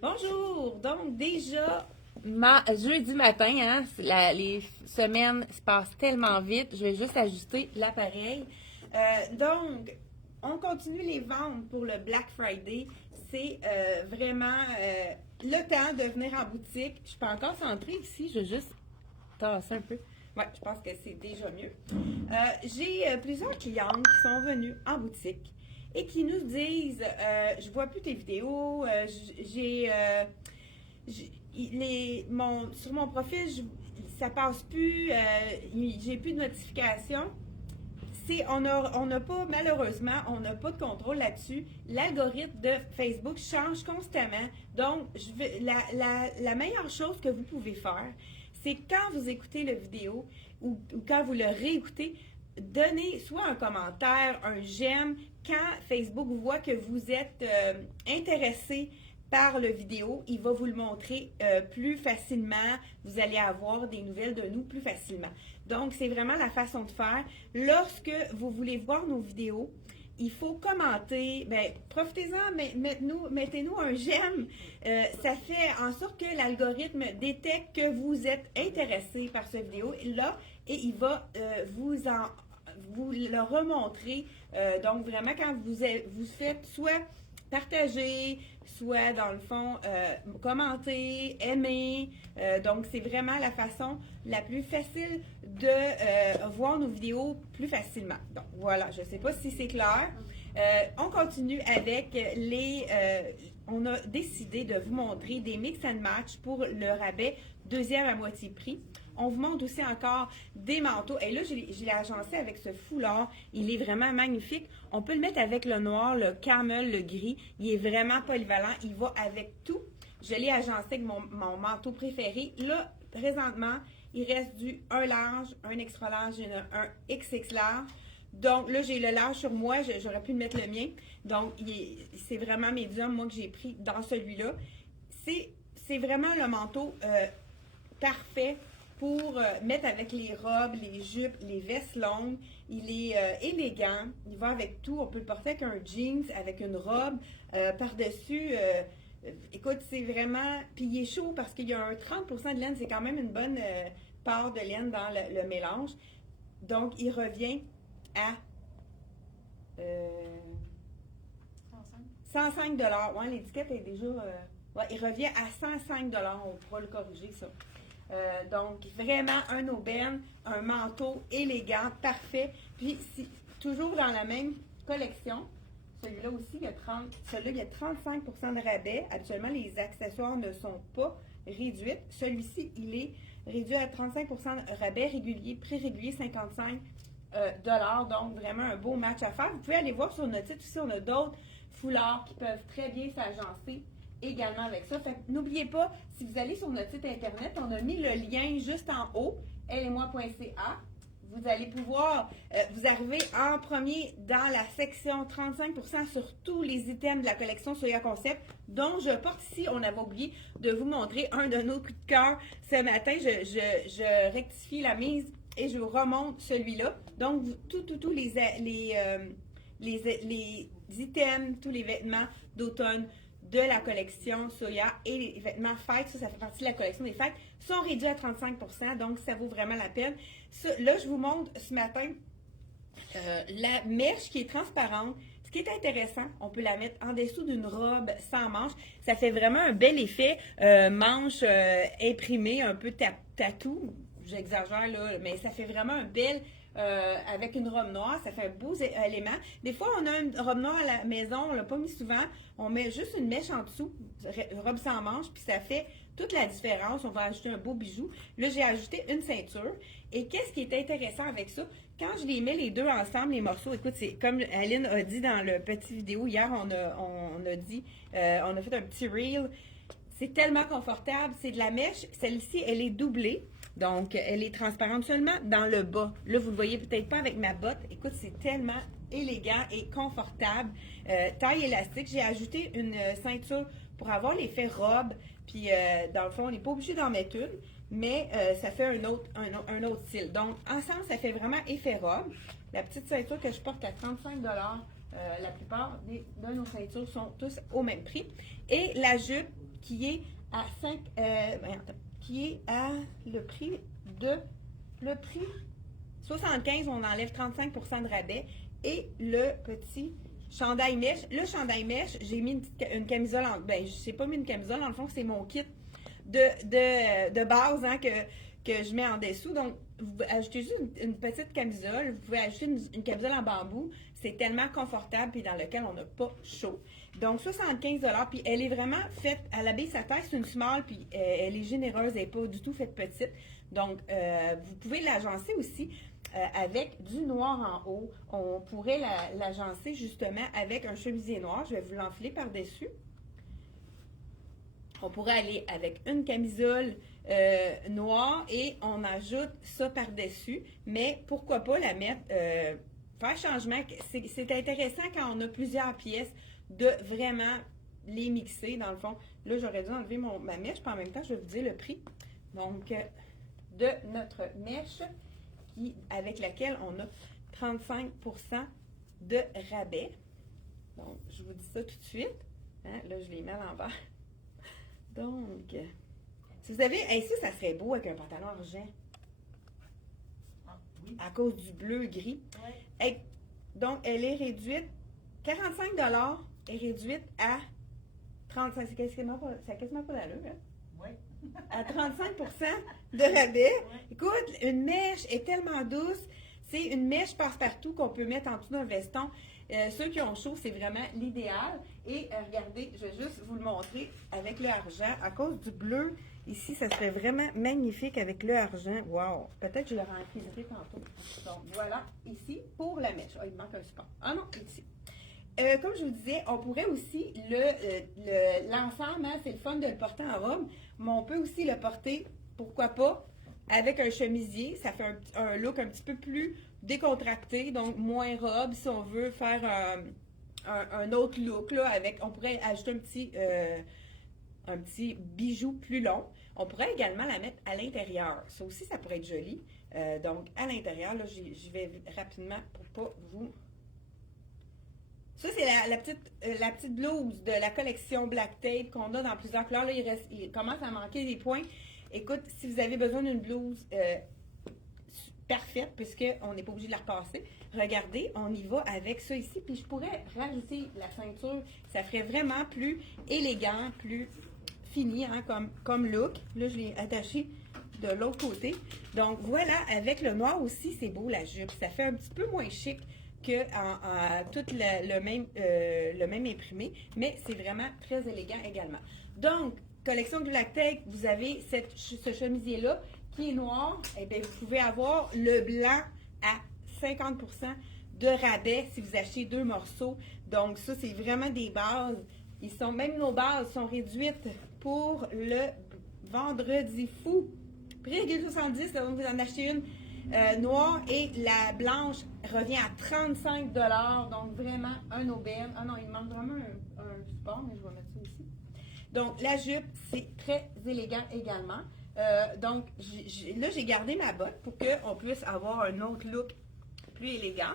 Bonjour! Donc, déjà, jeudi matin, hein, les semaines se passent tellement vite, je vais juste ajuster l'appareil. Donc, on continue les ventes pour le Black Friday. C'est vraiment le temps de venir en boutique. Je peux encore centrer ici, je vais juste tasser un peu. Ouais, je pense que c'est déjà mieux. J'ai plusieurs clientes qui sont venues en boutique et qui nous disent je vois plus tes vidéos, sur mon profil, ça passe plus, j'ai plus de notifications. On n'a pas, malheureusement, on n'a pas de contrôle là-dessus. L'algorithme de Facebook change constamment. Donc, la meilleure chose que vous pouvez faire, c'est quand vous écoutez la vidéo ou quand vous le réécoutez, donnez soit un commentaire, un j'aime, quand Facebook voit que vous êtes intéressé par le vidéo, il va vous le montrer plus facilement. Vous allez avoir des nouvelles de nous plus facilement. Donc, c'est vraiment la façon de faire. Lorsque vous voulez voir nos vidéos, il faut commenter. Bien, profitez-en, mettez-nous un j'aime. Ça fait en sorte que l'algorithme détecte que vous êtes intéressé par cette vidéo-là et il va vous le remontrer. Donc, vraiment, quand vous faites soit partager, soit dans le fond, commenter, aimer. Donc, c'est vraiment la façon la plus facile de voir nos vidéos plus facilement. Donc, voilà, je ne sais pas si c'est clair. On continue avec on a décidé de vous montrer des mix and match pour le rabais deuxième à moitié prix. On vous montre aussi encore des manteaux. Et là, je l'ai agencé avec ce foulard. Il est vraiment magnifique. On peut le mettre avec le noir, le camel, le gris. Il est vraiment polyvalent. Il va avec tout. Je l'ai agencé avec mon manteau préféré. Là, présentement, il reste du 1 large, un extra large et un XX large. Donc là, j'ai le large sur moi. J'aurais pu mettre le mien. Donc, c'est vraiment médium, moi, que j'ai pris dans celui-là. C'est vraiment le manteau parfait pour mettre avec les robes, les jupes, les vestes longues. Il est élégant. Il va avec tout. On peut le porter avec un jeans, avec une robe. Par-dessus, écoute, c'est vraiment... Puis il est chaud parce qu'il y a un 30% de laine. C'est quand même une bonne part de laine dans le mélange. Donc, il revient à 105 $. Ouais, l'étiquette est déjà... ouais, il revient à 105 $. On pourra le corriger, ça. Donc, vraiment un aubaine, un manteau élégant, parfait. Puis, toujours dans la même collection, celui-là aussi, celui-là, il y a 35% de rabais. Actuellement, les accessoires ne sont pas réduits. Celui-ci, il est réduit à 35% de rabais régulier, prix régulier 55 $. Donc, vraiment un beau match à faire. Vous pouvez aller voir sur notre site aussi, on a d'autres foulards qui peuvent très bien s'agencer également avec ça. Fait que n'oubliez pas, si vous allez sur notre site internet, on a mis le lien juste en haut, ellemoi.ca. Vous allez pouvoir vous arriver en premier dans la section 35% sur tous les items de la collection Soya Concept, dont je porte ici, on avait oublié de vous montrer un de nos coups de cœur ce matin. Je rectifie la mise et je vous remonte celui-là. Donc, tous les items, tous les vêtements d'automne de la collection Soya et les vêtements fêtes, ça fait partie de la collection des fêtes, sont réduits à 35%, donc ça vaut vraiment la peine. Là, je vous montre ce matin la mèche qui est transparente. Ce qui est intéressant, on peut la mettre en dessous d'une robe sans manche. Ça fait vraiment un bel effet manche imprimée, un peu tatou. J'exagère là, mais ça fait vraiment un bel avec une robe noire, ça fait un beau élément. Des fois, on a une robe noire à la maison, on l'a pas mis souvent, on met juste une mèche en dessous, robe sans manche, puis ça fait toute la différence. On va ajouter un beau bijou. Là, j'ai ajouté une ceinture. Et qu'est-ce qui est intéressant avec ça? Quand je les mets les deux ensemble, les morceaux, écoute, c'est comme Aline a dit dans le petit vidéo, hier, on a dit, on a fait un petit reel. C'est tellement confortable, c'est de la mèche. Celle-ci, elle est doublée. Donc, elle est transparente seulement dans le bas. Là, vous ne le voyez peut-être pas avec ma botte. Écoute, c'est tellement élégant et confortable. Taille élastique. J'ai ajouté une ceinture pour avoir l'effet robe. Puis, dans le fond, on n'est pas obligé d'en mettre une, mais ça fait un autre style. Donc, ensemble, ça fait vraiment effet robe. La petite ceinture que je porte à 35 $, la plupart de nos ceintures sont tous au même prix. Et la jupe qui est à 5, qui est à le prix 75, on enlève 35% de rabais. Et le petit chandail mèche. Le chandail mèche, j'ai mis une camisole en. Ben, je sais pas mis une camisole, dans le fond, c'est mon kit de base hein, que je mets en dessous. Donc, vous ajoutez juste une petite camisole. Vous pouvez ajouter une camisole en bambou. C'est tellement confortable puis dans lequel on n'a pas chaud. Donc, 75 $. Puis, elle est vraiment faite à la base, sa taille, c'est une small. Puis, elle est généreuse. Elle n'est pas du tout faite petite. Donc, vous pouvez l'agencer aussi avec du noir en haut. On pourrait l'agencer justement avec un chemisier noir. Je vais vous l'enfiler par-dessus. On pourrait aller avec une camisole noire et on ajoute ça par-dessus. Mais pourquoi pas la mettre, faire changement. C'est intéressant quand on a plusieurs pièces de vraiment les mixer dans le fond. Là, j'aurais dû enlever ma mèche, puis en même temps, je vais vous dire le prix. Donc, de notre mèche avec laquelle on a 35% de rabais. Donc, je vous dis ça tout de suite. Hein? Là, je les mets à l'envers. Donc, si vous avez... ça serait beau avec un pantalon argent. Ah, oui. À cause du bleu-gris. Ouais. Donc, elle est réduite. 45 $ est réduite à 35. C'est quasiment pas d'allure, hein? Oui. À 35% de rabais. Ouais. Écoute, une mèche est tellement douce. C'est une mèche passe-partout qu'on peut mettre en dessous d'un veston. Ceux qui ont chaud, c'est vraiment l'idéal. Et regardez, je vais juste vous le montrer avec le argent. À cause du bleu, ici, ça serait vraiment magnifique avec le argent. Wow! Peut-être que je le remplirai tantôt. Donc, voilà, ici, pour la mèche. Ah, il me manque un support. Ah non, ici. Comme je vous disais, on pourrait aussi l'ensemble, hein, c'est le fun de le porter en robe, mais on peut aussi le porter, pourquoi pas, avec un chemisier. Ça fait un look un petit peu plus décontracté, donc moins robe, si on veut faire un autre look, là, on pourrait ajouter un petit bijou plus long. On pourrait également la mettre à l'intérieur. Ça aussi, ça pourrait être joli. Donc, à l'intérieur, là, j'y vais rapidement pour pas vous... Ça, c'est la petite blouse de la collection Black Tape qu'on a dans plusieurs couleurs. Là, il commence à manquer des points. Écoute, si vous avez besoin d'une blouse parfaite, puisqu'on n'est pas obligé de la repasser, regardez, on y va avec ça ici. Puis je pourrais rajouter la ceinture. Ça ferait vraiment plus élégant, plus fini hein, comme look. Là, je l'ai attaché de l'autre côté. Donc, voilà, avec le noir aussi, c'est beau la jupe. Ça fait un petit peu moins chic que tout le même imprimé, mais c'est vraiment très élégant également. Donc, collection du Black Tape, vous avez ce chemisier-là qui est noir. Et bien, vous pouvez avoir le blanc à 50% de rabais si vous achetez 2 morceaux. Donc, ça, c'est vraiment des bases. Même nos bases sont réduites pour le vendredi fou. Prix 1,70 $, donc vous en achetez une noire et la blanche revient à 35 $. Donc, vraiment, un aubaine. Ah non, il manque vraiment un support, mais je vais mettre ça ici. Donc, la jupe, c'est très élégant également. Donc, là, j'ai gardé ma botte pour qu'on puisse avoir un autre look plus élégant.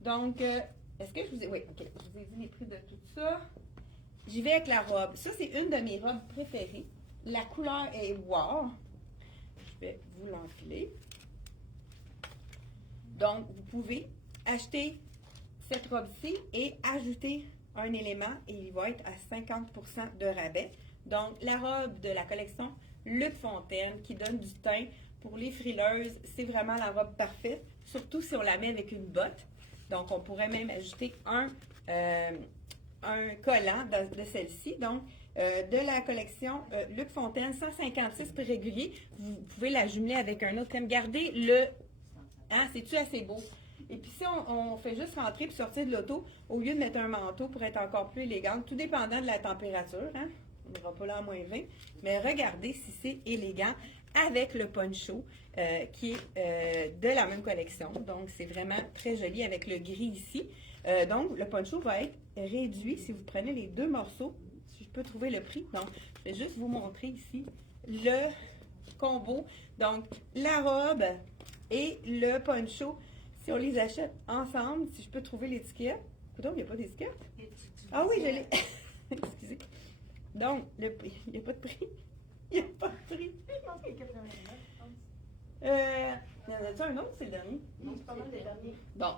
Donc, est-ce que je vous ai... Oui, OK. Je vous ai dit les prix de tout ça. J'y vais avec la robe. Ça, c'est une de mes robes préférées. La couleur est wow. Je vais vous l'enfiler. Donc, vous pouvez acheter cette robe-ci et ajouter un élément et il va être à 50% de rabais. Donc, la robe de la collection Luc Fontaine qui donne du teint pour les frileuses, c'est vraiment la robe parfaite, surtout si on la met avec une botte. Donc, on pourrait même ajouter un collant de celle-ci. Donc, de la collection Luc Fontaine, 156 prix réguliers. Vous pouvez la jumeler avec un autre thème. Gardez le... Hein, c'est-tu assez beau? Et puis si on fait juste rentrer puis sortir de l'auto, au lieu de mettre un manteau pour être encore plus élégante, tout dépendant de la température, hein? On n'ira pas là à moins 20, mais regardez si c'est élégant avec le poncho qui est de la même collection. Donc, c'est vraiment très joli avec le gris ici. Donc, le poncho va être réduit si vous prenez les 2 morceaux. Si je peux trouver le prix. Donc, je vais juste vous montrer ici le combo. Donc, la robe et le poncho, si on les achète ensemble, si je peux trouver l'étiquette. Écoute, il n'y a pas d'étiquette? Ah oui, je l'ai. Excusez. Donc, il n'y a pas de prix. Il n'y a pas de prix. Je pense qu'il y a 89, je pense. Y en a-tu un autre, c'est le dernier? Non, c'est pas mal des derniers. Bon,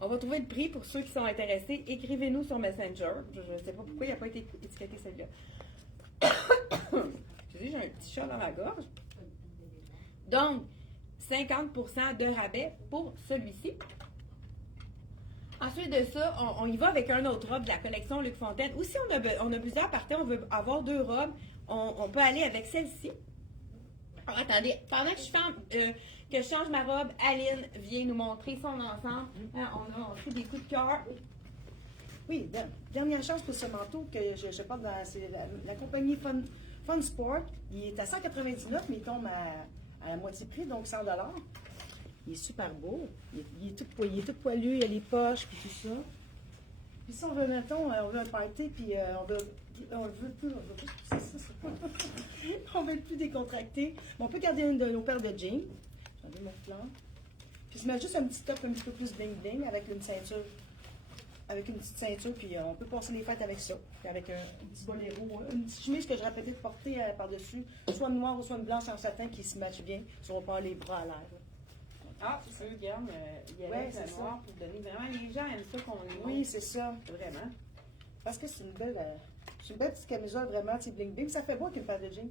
on va trouver le prix pour ceux qui sont intéressés. Écrivez-nous sur Messenger. Je ne sais pas pourquoi il n'a pas été étiqueté celui-là. Excusez, j'ai un petit chat dans la gorge. Donc, 50% de rabais pour celui-ci. Ensuite de ça, on y va avec un autre robe de la collection Luc Fontaine. Ou si on a plusieurs parties, on veut avoir 2 robes, on peut aller avec celle-ci. Alors, attendez, pendant que je change ma robe, Aline vient nous montrer son ensemble. Hein, on fait des coups de cœur. Oui, dernière chance pour ce manteau que je porte dans c'est la compagnie Fun Sport. Il est à 199, mais il tombe à la moitié prix, donc 100 $. Il est super beau. Il est tout poilu, il y a les poches, puis tout ça. Puis si on veut, mettons, on veut un party, puis on veut plus, c'est ça. On veut plus décontracté. Mais on peut garder une de nos paires de jeans. J'en ai mon plan. Puis se mettre juste un petit top un petit peu plus bling-bling avec une ceinture. Avec une petite ceinture, puis on peut passer les fêtes avec ça. Puis avec un petit boléro, une petite chemise que j'aurais peut-être portée par-dessus, soit une noire ou soit une blanche en satin qui se matche bien, si on pas les bras à l'air. Ah, c'est sûr, Guillaume, il y a Ouais, le c'est noir pour donner vraiment. Les gens aiment ça qu'on les Oui, c'est ça. Vraiment. Parce que c'est une belle petite camisole vraiment, tu sais, bling-bling. Ça fait beau avec une paire de jeans.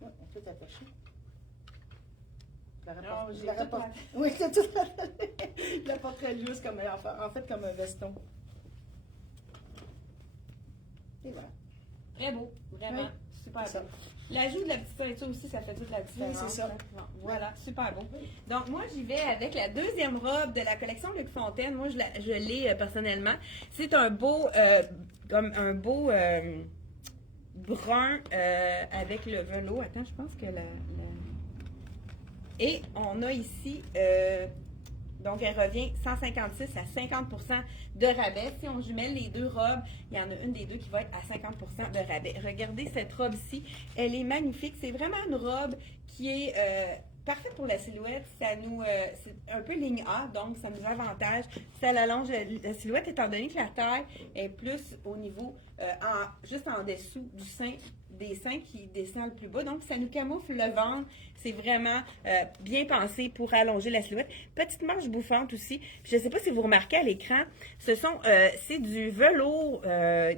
Ouais, on peut t'attacher. Non, j'ai la tout rapporte. raté. Oui, t'as tout Je la porterais loose, comme, en fait, comme un veston. Et voilà. Très beau, vraiment. Oui, Super c'est beau. ça. L'ajout de la petite ceinture aussi, ça fait toute la différence. Oui, c'est ça. Hein. Bon, voilà, super beau. Donc, moi, j'y vais avec la deuxième robe de la collection Luc Fontaine. Moi, je l'ai personnellement. C'est un beau, brun avec le velours. Attends, je pense que Et on a ici, donc elle revient 156 à 50% de rabais. Si on jumelle les 2 robes, il y en a une des 2 qui va être à 50% de rabais. Regardez cette robe-ci, elle est magnifique. C'est vraiment une robe qui est parfaite pour la silhouette. Ça nous, c'est un peu ligne A, donc ça nous avantage. Ça l'allonge la silhouette étant donné que la taille est plus au niveau, juste en dessous du sein, des seins qui descend le plus bas. Donc, ça nous camoufle le ventre. C'est vraiment bien pensé pour allonger la silhouette. Petite manche bouffante aussi. Puis, je ne sais pas si vous remarquez à l'écran, c'est du velours.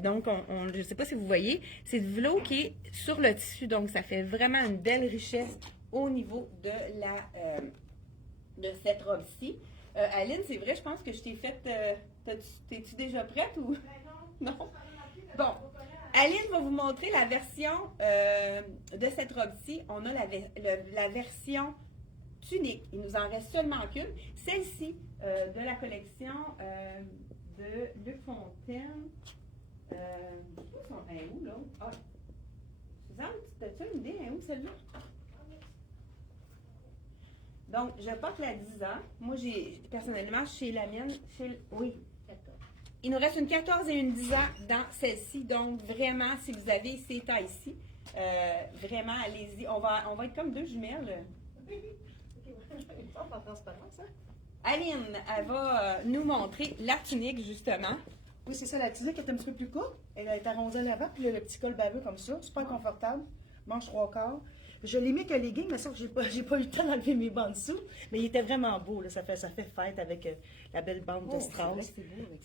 Donc, je ne sais pas si vous voyez, c'est du velours qui est sur le tissu. Donc, ça fait vraiment une belle richesse au niveau de cette robe-ci. Aline, c'est vrai, je pense que je t'ai faite. T'es-tu déjà prête ou? Non. Bon. Aline va vous montrer la version de cette robe-ci. On a la version tunique. Il nous en reste seulement qu'une. Celle-ci de la collection de Luc Fontaine. Je sais pas elle est où, là? Ah. Suzanne, as-tu une idée? Elle est où, celle-là? Donc, je porte la 10 ans. Moi, personnellement, chez la mienne, oui. Il nous reste une 14 et une 10 ans dans celle-ci. Donc, vraiment, si vous avez ces tailles-ci, vraiment, allez-y. On va être comme 2 jumelles. Aline, elle va nous montrer la tunique, justement. Oui, c'est ça. La tunique est un petit peu plus courte. Elle est arrondie à l'avant, puis le petit col baveux comme ça. Super confortable. Manche 3/4. Je l'ai mis avec un legging, mais sauf que j'ai pas eu le temps d'enlever mes bas en dessous. Mais il était vraiment beau. Là. Ça fait fête avec la belle bande de strass.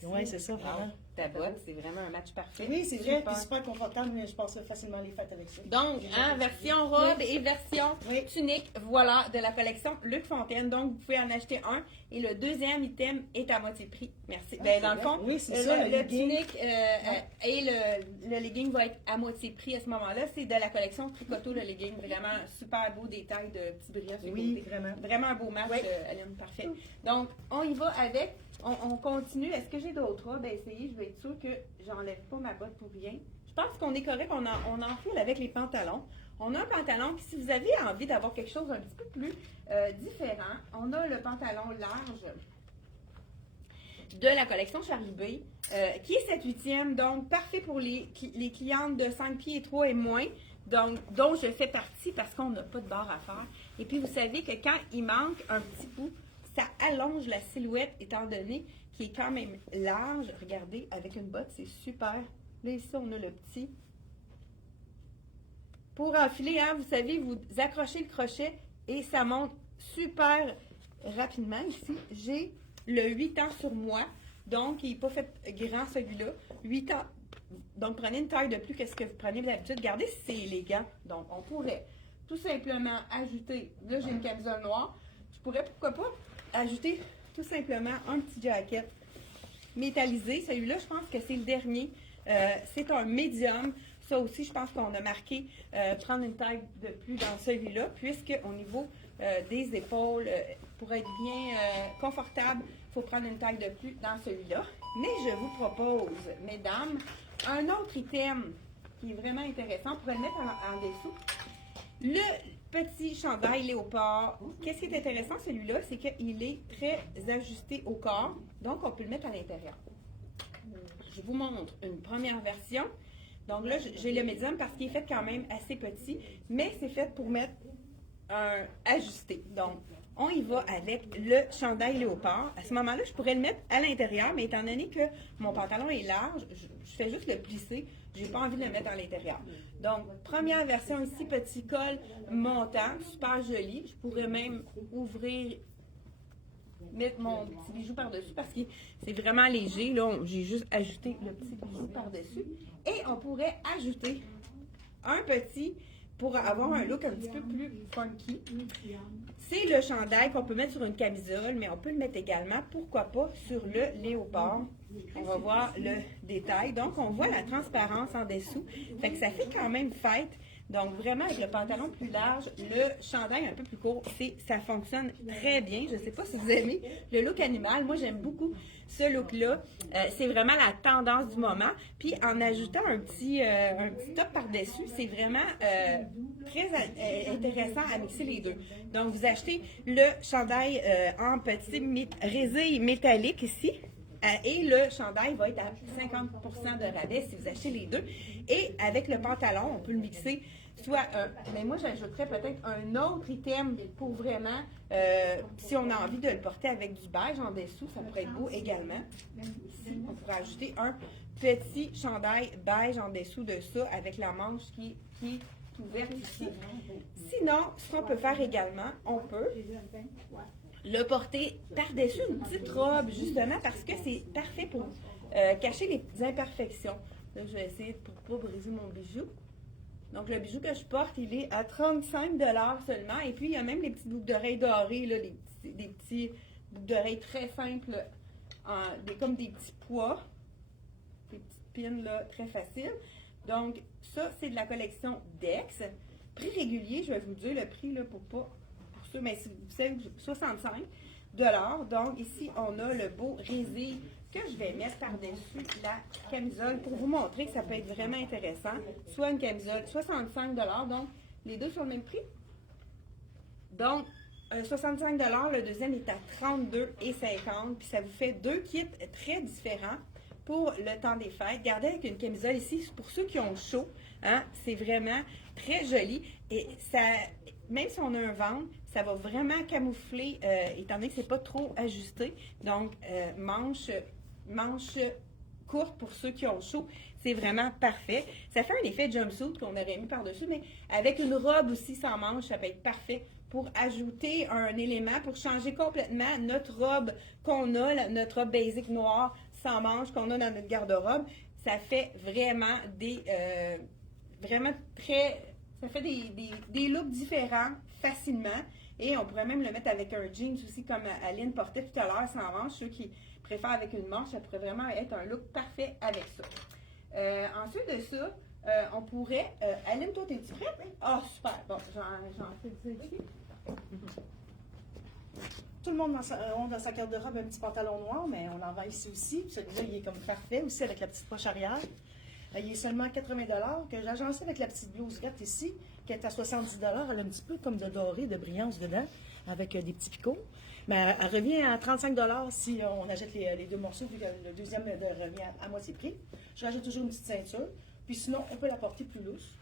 Oui, c'est ça, vraiment. Ta botte, c'est vraiment un match parfait. Oui, c'est vrai. Puis super confortable. Mais je passe facilement les fêtes avec ça. Donc, version robe et version tunique, voilà, de la collection Luc Fontaine. Donc, vous pouvez en acheter un. Et le deuxième item est à moitié prix. Merci. Dans le fond, le tunique et le legging va être à moitié prix à ce moment-là. C'est de la collection Tricoto, le legging. Vraiment super beau détail de petits brillants sur le côté. Vraiment. Vraiment un beau match, Aline. Parfait. Donc, on y va avec. On continue. Est-ce que j'ai d'autres robes à essayer? Je vais être sûre que j'enlève pas ma botte pour rien. Je pense qu'on est correct. On enfile avec les pantalons. On a un pantalon, puis si vous avez envie d'avoir quelque chose un petit peu plus différent, on a le pantalon large de la collection Charlie B, qui est 7/8e, donc parfait pour les clientes de 5 pieds 3 et moins, donc dont je fais partie parce qu'on n'a pas de barre à faire. Et puis vous savez que quand il manque un petit bout, ça allonge la silhouette étant donné qu'il est quand même large. Regardez, avec une botte, c'est super. Là, ici, on a le petit Pour enfiler, hein, vous savez, vous accrochez le crochet et ça monte super rapidement. Ici, j'ai le 8 ans sur moi. Donc, il n'est pas fait grand celui-là. 8 ans. Donc, prenez une taille de plus que ce que vous prenez d'habitude. Regardez si c'est élégant. Donc, on pourrait tout simplement ajouter, là j'ai une camisole noire, je pourrais pourquoi pas ajouter tout simplement un petit jacket métallisé. Celui-là, je pense que c'est le dernier. C'est un médium. Ça aussi, je pense qu'on a marqué prendre une taille de plus dans celui-là, puisque au niveau des épaules, pour être bien confortable, il faut prendre une taille de plus dans celui-là. Mais je vous propose, mesdames, un autre item qui est vraiment intéressant. On pourrait le mettre en dessous. Le petit chandail léopard. Qu'est-ce qui est intéressant, celui-là, c'est qu'il est très ajusté au corps. Donc, on peut le mettre à l'intérieur. Je vous montre une première version. Donc là, j'ai le médium parce qu'il est fait quand même assez petit, mais c'est fait pour mettre un ajusté. Donc, on y va avec le chandail léopard. À ce moment-là, je pourrais le mettre à l'intérieur, mais étant donné que mon pantalon est large, je fais juste le plisser. Je n'ai pas envie de le mettre à l'intérieur. Donc, première version ici, petit col montant, super joli. Je pourrais même ouvrir, mettre mon petit bijou par-dessus parce que c'est vraiment léger. Là, j'ai juste ajouté le petit bijou par-dessus. Et on pourrait ajouter un petit pour avoir un look un petit peu plus funky. C'est le chandail qu'on peut mettre sur une camisole, mais on peut le mettre également, pourquoi pas, sur le léopard. On va voir le détail. Donc, on voit la transparence en dessous. Fait que ça fait quand même fête. Donc, vraiment, avec le pantalon plus large, le chandail un peu plus court, ça fonctionne très bien. Je ne sais pas si vous aimez le look animal. Moi, j'aime beaucoup ce look-là. C'est vraiment la tendance du moment. Puis, en ajoutant un petit top par-dessus, c'est vraiment très intéressant à mixer les deux. Donc, vous achetez le chandail en petit résille métallique ici. Et le chandail va être à 50% de rabais si vous achetez les deux. Et avec le pantalon, on peut le mixer soit mais moi j'ajouterais peut-être un autre item pour vraiment, si on a envie de le porter avec du beige en dessous, ça pourrait être beau également. Ici, on pourrait ajouter un petit chandail beige en dessous de ça avec la manche qui est ouverte ici. Sinon, ce qu'on peut faire également, on peut le porter par-dessus une petite robe, justement, parce que c'est parfait pour cacher les imperfections. Là, je vais essayer pour ne pas briser mon bijou. Donc, le bijou que je porte, il est à 35 $ seulement. Et puis, il y a même les petites boucles d'oreilles dorées, là, des petits boucles d'oreilles très simples, comme des petits pois, des petites pins là, très faciles. Donc, ça, c'est de la collection Dex. Prix régulier, je vais vous dire le prix là, pour ça, mais si vous savez, 65 $. Donc, ici, on a le beau résille que je vais mettre par-dessus la camisole pour vous montrer que ça peut être vraiment intéressant. Soit une camisole, 65 $, donc les deux sont le même prix. Donc, 65 $, le deuxième est à 32,50 $, puis ça vous fait deux kits très différents pour le temps des fêtes. Gardez avec une camisole ici, pour ceux qui ont chaud, hein, c'est vraiment très joli. Et ça, même si on a un ventre, ça va vraiment camoufler, étant donné que c'est pas trop ajusté. Donc, manche courte pour ceux qui ont chaud, c'est vraiment parfait. Ça fait un effet jumpsuit qu'on aurait mis par-dessus, mais avec une robe aussi sans manche, ça peut être parfait pour ajouter un élément, pour changer complètement notre robe qu'on a, notre robe basic noire sans manche qu'on a dans notre garde-robe. Ça fait vraiment ça fait des looks différents facilement. Et on pourrait même le mettre avec un jeans aussi, comme Aline portait tout à l'heure, sans manche. Ceux qui préfèrent avec une manche, ça pourrait vraiment être un look parfait avec ça. Ensuite de ça, on pourrait... Aline, toi, t'es-tu prête? Ah, oh, super! Bon, j'en fais ça ici. Tout le monde dans sa garde-robe un petit pantalon noir, mais on en vend ici aussi. Celui-là, il est comme parfait aussi avec la petite poche arrière. Il est seulement 80 $, que j'ai agencé avec la petite blouse verte ici, qui est à 70 $. Elle a un petit peu comme de doré, de brillance dedans, avec des petits picots. Mais elle revient à 35 $ si on achète les deux morceaux, vu que le deuxième revient à moitié prix. Je rajoute toujours une petite ceinture. Puis sinon, on peut la porter plus lousse,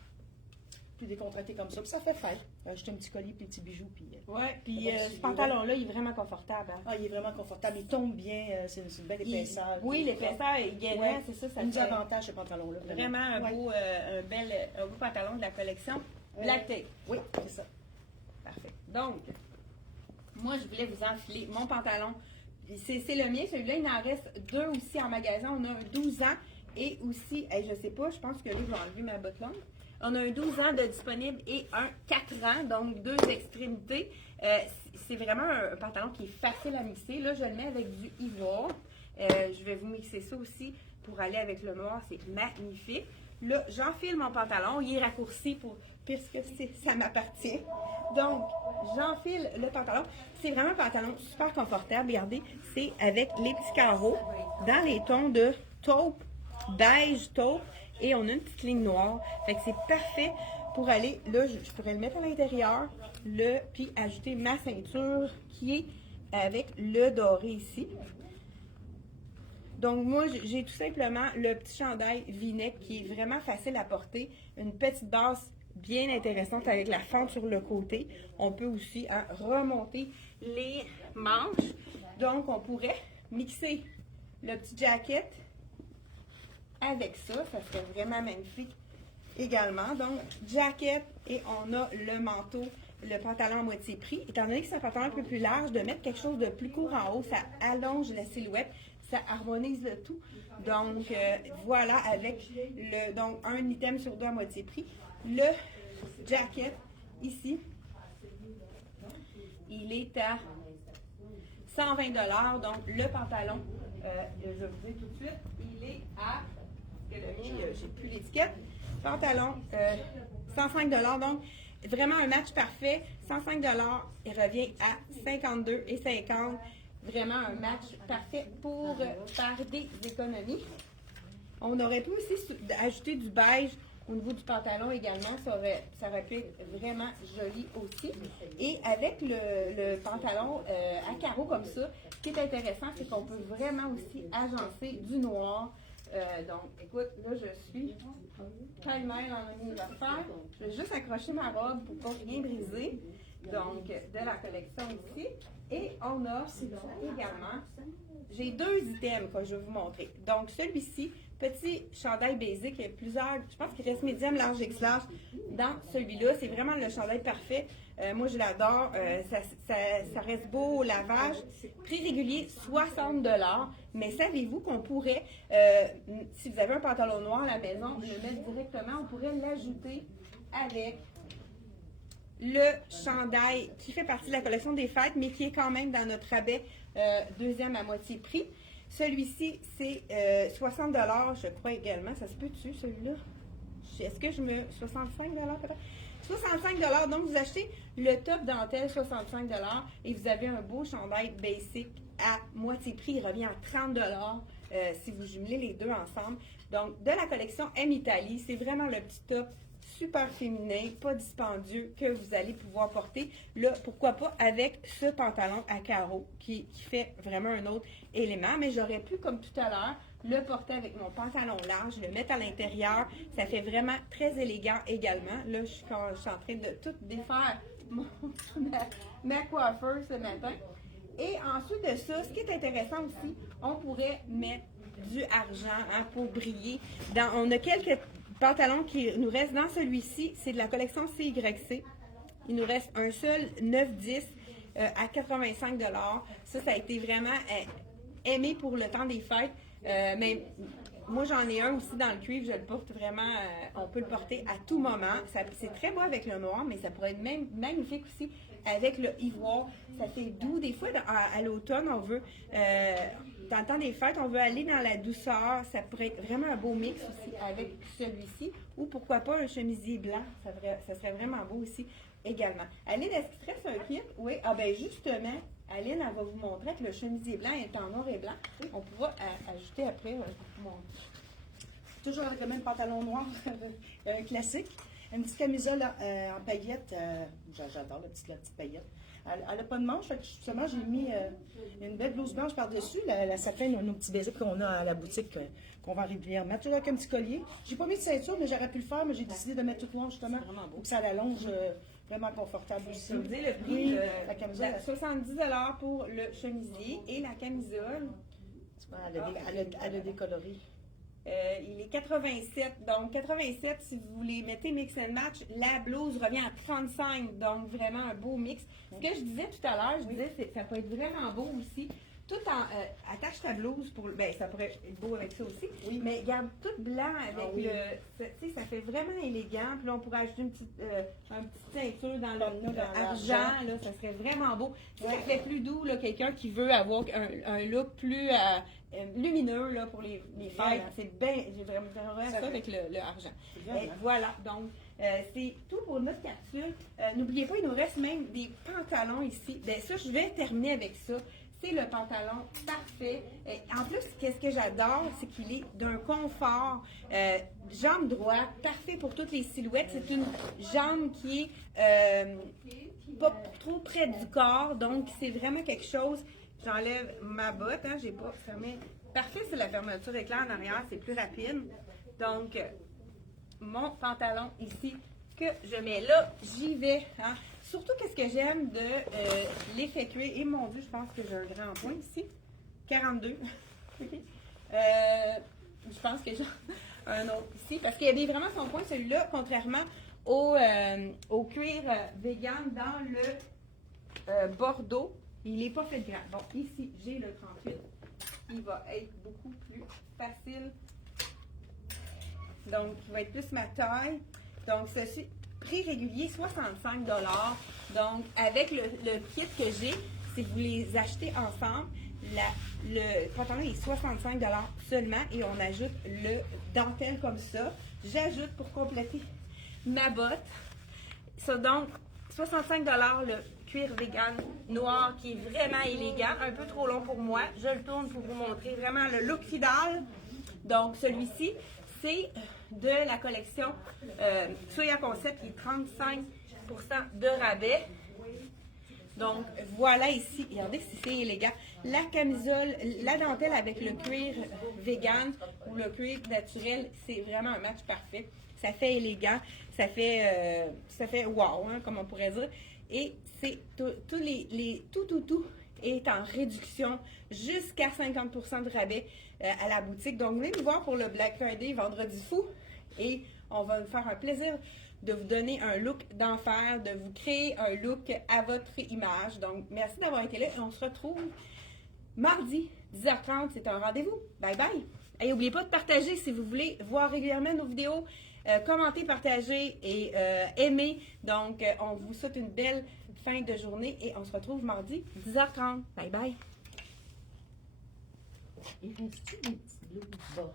plus décontractée comme ça. Puis ça fait fête. Ajouter un petit collier, puis un petit bijou. Ouais, puis ce pantalon-là, il est vraiment confortable. Hein? Ah, il est vraiment confortable. Il tombe bien. C'est une belle épaisseur. Oui, l'épaisseur est gagnant, ouais, c'est ça. Ça nous avantage, ce pantalon-là. Vraiment un beau pantalon de la collection Black tape. Oui, c'est ça. Parfait. Donc, moi, je voulais vous enfiler mon pantalon. C'est le mien, celui-là, il en reste 2 aussi en magasin. On a un 12 ans et aussi, je sais pas, je pense que là, je vais enlever ma botte longue. On a un 12 ans de disponible et un 4 ans, donc 2 extrémités. C'est vraiment un pantalon qui est facile à mixer. Là, je le mets avec du ivoire. Je vais vous mixer ça aussi pour aller avec le noir. C'est magnifique. Là, j'enfile mon pantalon. Il est raccourci puisque ça m'appartient. Donc, j'enfile le pantalon. C'est vraiment un pantalon super confortable. Regardez, c'est avec les petits carreaux dans les tons de taupe, beige taupe. Et on a une petite ligne noire. Fait que c'est parfait pour aller. Là, je pourrais le mettre à l'intérieur. Puis ajouter ma ceinture qui est avec le doré ici. Donc, moi, j'ai tout simplement le petit chandail V-neck qui est vraiment facile à porter. Une petite base bien intéressante avec la fente sur le côté. On peut aussi remonter les manches. Donc, on pourrait mixer le petit jacket avec ça. Ça serait vraiment magnifique également. Donc, jacket et on a le manteau, le pantalon à moitié pris. Étant donné que c'est un pantalon un peu plus large, de mettre quelque chose de plus court en haut, ça allonge la silhouette. Ça harmonise le tout. Donc, voilà, avec donc un item sur 2 à moitié prix. Le jacket, ici, il est à 120 $. Donc, le pantalon, je vais vous dire tout de suite, il est à, parce que le mien, j'ai plus l'étiquette, pantalon, 105 $. Donc, vraiment un match parfait. 105 $, il revient à 52,50 $. Vraiment un match parfait pour faire des économies. On aurait pu aussi ajouter du beige au niveau du pantalon également. Ça aurait pu être vraiment joli aussi. Et avec le pantalon à carreaux comme ça, ce qui est intéressant, c'est qu'on peut vraiment aussi agencer du noir. Donc, écoute, là, je suis pêle-mêle en mes affaires. Je vais juste accrocher ma robe pour pas rien briser. Donc, de la collection ici. Et on a également, j'ai 2 items que je vais vous montrer. Donc, celui-ci, petit chandail basic, il y a plusieurs, je pense qu'il reste médium, large, X large dans celui-là. C'est vraiment le chandail parfait. Moi, je l'adore. Ça reste beau au lavage. Prix régulier, 60 $. Mais savez-vous qu'on pourrait, si vous avez un pantalon noir à la maison, le mettre directement, on pourrait l'ajouter avec le chandail qui fait partie de la collection des fêtes, mais qui est quand même dans notre rabais 2e à moitié prix. Celui-ci, c'est 60 $, je crois également. Ça se peut-tu, celui-là? Est-ce que je me... 65 $ peut-être? 65 $. Donc, vous achetez le top dentelle, 65 $ et vous avez un beau chandail basic à moitié prix. Il revient à 30 $ si vous jumelez les deux ensemble. Donc, de la collection M Italie, c'est vraiment le petit top super féminin, pas dispendieux, que vous allez pouvoir porter. Là, pourquoi pas avec ce pantalon à carreaux qui fait vraiment un autre élément. Mais j'aurais pu, comme tout à l'heure, le porter avec mon pantalon large, le mettre à l'intérieur. Ça fait vraiment très élégant également. Là, je suis en train de tout défaire ma coiffeur ce matin. Et ensuite de ça, ce qui est intéressant aussi, on pourrait mettre du argent pour briller. On a quelques pantalon qui nous reste dans celui-ci, c'est de la collection CYC. Il nous reste un seul 9-10 à 85 $. Ça a été vraiment aimé pour le temps des fêtes. Mais moi, j'en ai un aussi dans le cuivre. Je le porte vraiment, on peut le porter à tout moment. C'est très beau avec le noir, mais ça pourrait être même magnifique aussi avec le ivoire. Ça fait doux. Des fois, à l'automne, on veut... dans le temps des fêtes, on veut aller dans la douceur. Ça pourrait être vraiment un beau mix aussi avec celui-ci. Ou pourquoi pas un chemisier blanc. Ça serait vraiment beau aussi également. Aline, est-ce qu'il te reste un kit? Oui. Ah ben justement, Aline, elle va vous montrer que le chemisier blanc est en noir et blanc. On pourra ajouter après toujours avec le même pantalon noir classique. Une petite camisole en paillettes. J'adore la petite paillette. Elle n'a pas de manche, fait que justement, j'ai mis une belle blouse blanche par-dessus, la satin, nos petits basiques qu'on a à la boutique, qu'on vend régulièrement. Toujours avec un petit collier. J'ai pas mis de ceinture, mais j'aurais pu le faire, mais j'ai décidé de mettre tout noir, justement, pour que ça l'allonge vraiment confortable aussi. Je vous dis le prix, la camisole. 70 $ pour le chemisier et la camisole. Elle a décoloré. Il est 87. Donc, 87, si vous voulez mettez mix and match, la blouse revient à 35. Donc, vraiment un beau mix. Ce que je disais tout à l'heure, je disais, ça peut être vraiment beau aussi. Tout en attache ta blouse pour ben ça pourrait être beau avec ça aussi. Oui. Mais garde tout blanc avec oui. tu sais, ça fait vraiment élégant. Puis là, on pourrait ajouter une petite ceinture dans Comme le dans argent, l'argent. là, ça serait vraiment beau. Si Ouais. ça fait plus doux, là, quelqu'un qui veut avoir un look plus lumineux là, pour les fêtes, Vraiment. c'est bien, j'ai vraiment Ça ça fait. avec le argent. Vraiment. Et voilà, donc c'est tout pour notre capsule. N'oubliez pas, il nous reste même des pantalons ici. Bien ça, je vais terminer avec ça. C'est le pantalon parfait. En plus, qu'est-ce que j'adore, c'est qu'il est d'un confort. Jambe droite, parfait pour toutes les silhouettes. C'est une jambe qui est pas trop près du corps, donc c'est vraiment quelque chose. J'enlève ma botte, hein, j'ai pas fermé. Parfait, c'est la fermeture éclair en arrière, c'est plus rapide. Donc, mon pantalon ici que je mets là, j'y vais. Hein. Surtout, qu'est-ce que j'aime de l'effet cuir. Et mon Dieu, je pense que j'ai un grand point ici. 42. OK. Je pense que j'ai un autre ici. Parce qu'il y avait vraiment son point, celui-là, contrairement au cuir vegan dans le Bordeaux. Il n'est pas fait de grand. Bon, ici, j'ai le 38. Il va être beaucoup plus facile. Donc, il va être plus ma taille. Donc, ceci, prix régulier, 65 $. Donc, avec le kit que j'ai, si vous les achetez ensemble, le pantalon est 65 $ seulement et on ajoute le dentelle comme ça. J'ajoute pour compléter ma botte. Ça, donc, 65 $ le cuir vegan noir qui est vraiment élégant, un peu trop long pour moi. Je le tourne pour vous montrer vraiment le look final. Donc, celui-ci, c'est de la collection Soya Concept qui est 35% de rabais. Donc, voilà ici, regardez si c'est élégant. La camisole, la dentelle avec le cuir vegan ou le cuir naturel, c'est vraiment un match parfait. Ça fait élégant, ça fait wow, hein, comme on pourrait dire. Et c'est tout est en réduction jusqu'à 50% de rabais à la boutique. Donc, venez nous voir pour le Black Friday, vendredi fou. Et on va vous faire un plaisir de vous donner un look d'enfer, de vous créer un look à votre image. Donc, merci d'avoir été là et on se retrouve mardi, 10h30. C'est un rendez-vous. Bye bye! Et n'oubliez pas de partager si vous voulez voir régulièrement nos vidéos. Commentez, partagez et aimez. Donc, on vous souhaite une belle fin de journée et on se retrouve mardi, 10h30. Bye bye! Il reste-tu des petits blouses bordés?